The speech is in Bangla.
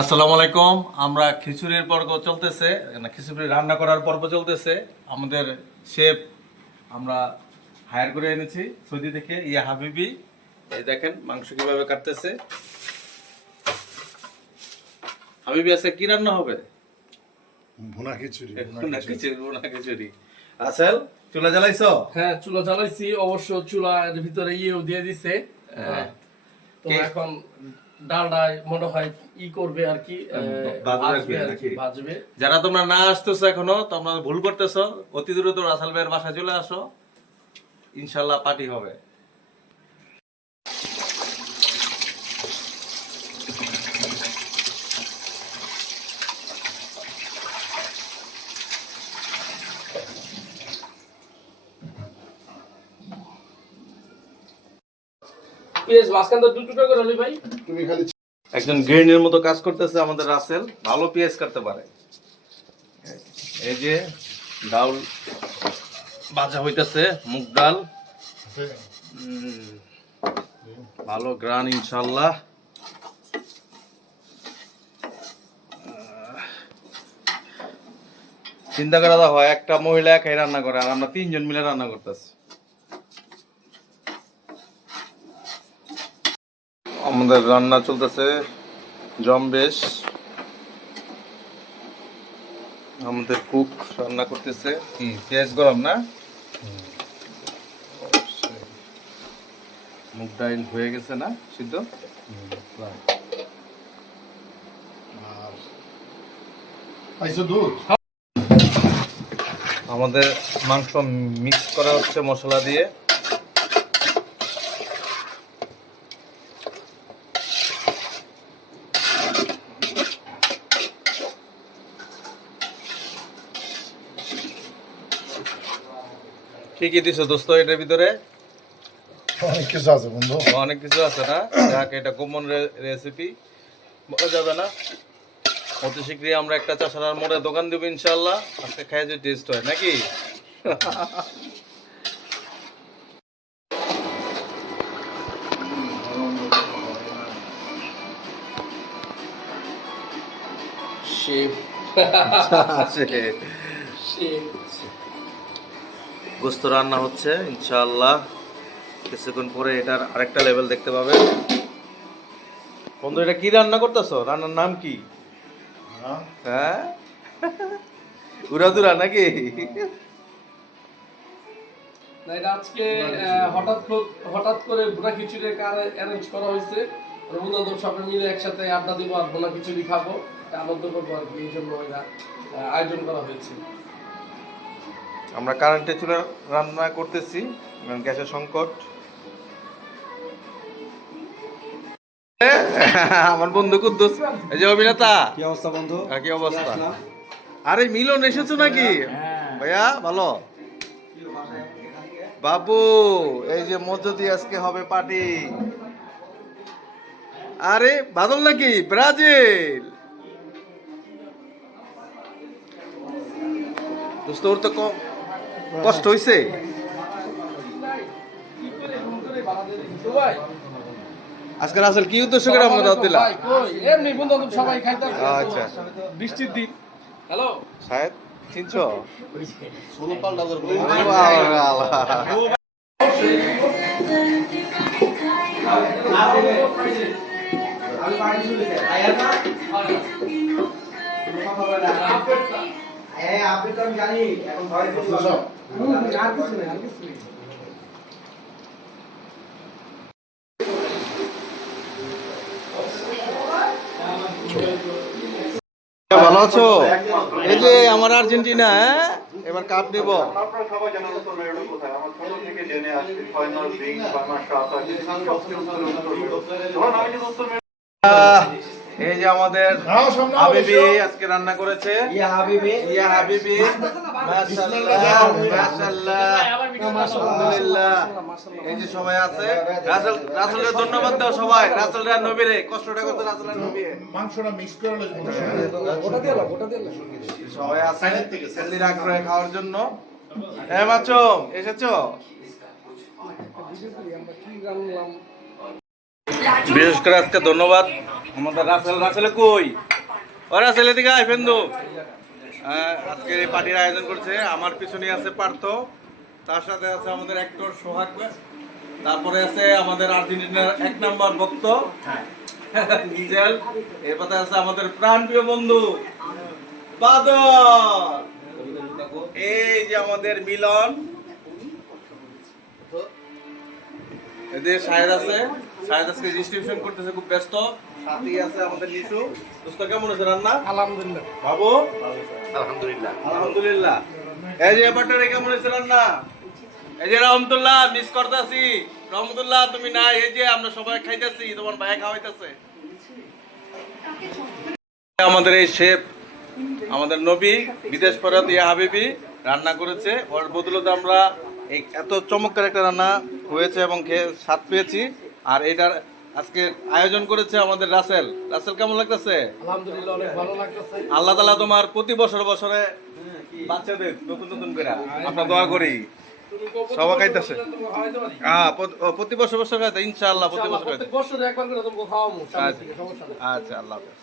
আসসালামু আলাইকুম। আমরা খিচুড়ির পর্ব চলতেছে, খিচুড়ি রান্না করার পর্ব চলতেছে। আমাদের শেফ আমরা হায়ার করে এনেছি সৌদি থেকে, ইয়া হাবিবি। এই দেখেন মাংস কিভাবে কাটতেছে। হাবিবি, আজকে কি রান্না হবে? ভুনা খিচুড়ি। ভুনা খিচুড়ি। আসল চুলা জ্বালাইছো? হ্যাঁ, চুলা জ্বালাইছি। অবশ্য চুলার ভিতরে ইয়েও দিয়ে দিছে। তো এখন ডালটা মনে হয় করবে আর কি, ভাজবে। যারা তোমরা না আসতেছো এখনো, তোমরা ভুল করতেছো। অতি দ্রুত রাসেল ভাইয়ের বাসায় চলে আসো, ইনশাল্লাহ পার্টি হবে। পেঁয়াজ মাঝখান থেকে 2 টুকরা করে হলি ভাই। তুমি খালি একজন গৃহিণীর মতো কাজ করতেছে আমাদের রাসেল, ভালো পেঁয়াজ কাটতে পারে। এই যে ডাল ভাজা হইতেছে, মুগ ডাল। ভালো গ্রান ইনশাল্লাহ। চিন্তা করা দাও, হয় একটা মহিলা একাই রান্না করে, আর আমরা 3 জন মিলে রান্না করতেছি। আমাদের রান্না চলতেছে জম্বেশ। আমাদের কুক রান্না করতেছে। কি পেঁয়াজ গরম না? মুগ ডাল হয়ে গেছে না সিদ্ধ? আর আইসো দুধ। আমাদের মাংস মিক্স করা হচ্ছে মশলা দিয়ে। কি কি দিছো দোস্ত এটার ভিতরে? অনেক কিছু আছে বন্ধু, অনেক কিছু আছে না? যাক, এটা কমন রেসিপি, বলা যাবে না। অতি শীঘ্রই আমরা একটা চাষারার মোড়ে দোকান দেবো ইনশাল্লাহ। আজকে খাই যে টেস্ট হয় নাকি? গোস্ত রান্না হচ্ছে ইনশাআল্লাহ। কিছুক্ষণ পরে এটার আরেকটা লেভেল দেখতে পাবে। বন্ধু, এটা কি রান্না করতেছো? রান্নার নাম কি? হ্যাঁ, উড়াদুরা নাকি? আজকে হঠাৎ করে ভুনা খিচুড়ি অ্যারেঞ্জ করা হয়েছে। বন্ধু সবাই মিলে একসাথে আড্ডা দিব আর ভুনা খিচুড়ি খাবো, আনন্দ করবো আর কি। এই জন্য আয়োজন করা হয়েছে। আমরা কারেন্টে চুলে রান্না করতেছি, গ্যাসের সংকট। আমার বন্ধু কুদ্দুস, এই যে অভিনেতা। কি অবস্থা বন্ধু? কি অবস্থা? আরে মিলন এসেছো নাকি ভাইয়া? ভালো বাবু, এই যে মধ্য দিয়ে আজকে হবে পার্টি। আরে বাদল নাকি? ব্রাজিল দোস্ত, ওর তো কষ্ট হইছে। আজকে রাসেল কি উদ্দেশ্য করে আমরা দাওয়াত দিলাম? এমনি বন্ধু সবাই খাইতে। আচ্ছা, বৃষ্টির দিন। হ্যালো সাহেব চিনছো? ষোলো পাল্টা আপনি তো আমি জানি এখন ভয় আর কিছু নেই, আর কিছু নেই। ভালো আছো? এই যে আমার আর্জেন্টিনা, হ্যাঁ এবার কাপ নিব। আপনারা সবাই জানেন উত্তর মেরুটা কোথায়। আমার ছোট থেকে জেনে আসছি ফাইনাল রিং বা মাস্টার সবচেয়ে ধরুন আমি যদি উত্তর এই যে আমাদের হাবিবি আজকে রান্না করেছে। ইয়া হাবিবি, ইয়া হাবিবি, মাশাআল্লাহ মাশাআল্লাহ আলহামদুলিল্লাহ। এই যে সবাই আছে। রাসেলের ধন্যবাদ দাও সবাই। রাসেলের নবীরে কষ্টটা করতে, রাসেলের নবী মাংসটা মিক্স করে ওটা দিয়ে লাও, ওটা দিয়ে লাও। সবাই আছে সেলির আগ্রহে খাওয়ার জন্য। হ্যাঁ মাচুম, এসেছো? আমরা কি রান্নাম বিশেষ করে আজকে ধন্যবাদ আমাদের রাসেলে কই ও রাসেল এদিকে আয় ফেন্দু আজকের এই পার্টির আয়োজন করছে। আমার পিছনে আছে পার্থ, তার সাথে আছে আমাদের অ্যাক্টর সোহাগ, তারপরে আছে আমাদের আর্জেন্টিনার 1 নম্বর ভক্ত নিজেল, এরপরে আছে আমাদের প্রাণপ্রিয় বন্ধু বাদল, এই যে আমাদের মিলন, এদের শাহেদ আছে, শাহেদ আজকে ডিস্ট্রিবিউশন করতেছে, খুব ব্যস্ত। সাথেই আছে আমাদের নিশু। দোস্ত কেমন আছে রান্না? আলহামদুলিল্লাহ বাবু আলহামদুলিল্লাহ। এই যে ব্যাপারটা কেমন হয়েছে রান্না? এই যে রহমতুল্লাহ মিস করতেছি, রহমতুল্লাহ তুমি না, এই যে আমরা সবাই খাইতেছি, তোমার ভাই খাওয়াইতেছে। আমাদের এই শেফ আমাদের নবী বিদেশ ফেরত ইয়া হাবিবি রান্না করেছে, ওর বদলতে আমরা এই এত চমৎকার একটা রান্না হয়েছে এবং খেয়ে স্বাদ পেয়েছি। আর এটার আজকে আয়োজন করেছে আমাদের রাসেল। রাসেল কেমন লাগতেছে? আলহামদুলিল্লাহ অনেক ভালো লাগতেছে। আল্লাহ তাআলা তোমার প্রতি বছরে বাচ্চাদের নতুন নতুন করে আমরা দোয়া করি সবাই খাইতেছে। হ্যাঁ প্রতি বছর খাইতে ইনশাআল্লাহ, প্রতি বছর খাইতে। প্রত্যেক বছর একবার করে তোমাকে খাওয়াবো সামনে থেকে, সমস্যা নেই। আচ্ছা আল্লাহ হাফেজ।